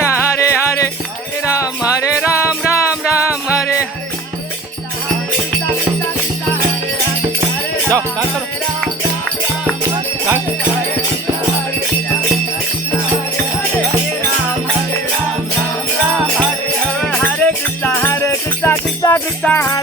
कृष्ण हरे हरे हरे राम राम राम हरे जाओ डांस करो dance Hare Krishna, Krishna Krishna,